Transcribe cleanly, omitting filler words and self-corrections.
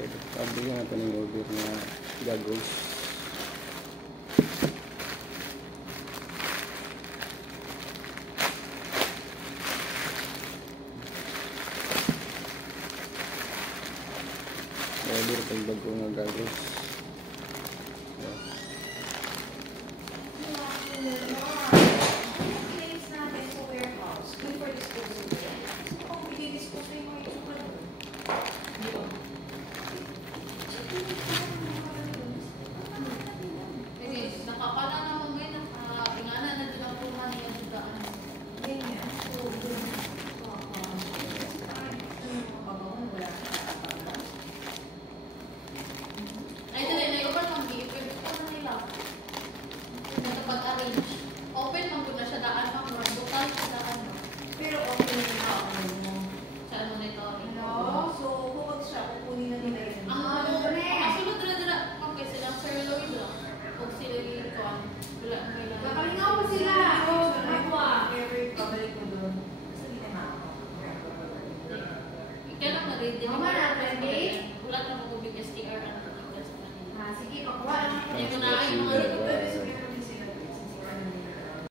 Pabigyan natin ng order na gagos. Order itong bago nga gagos. Mama na, 20? Ulat na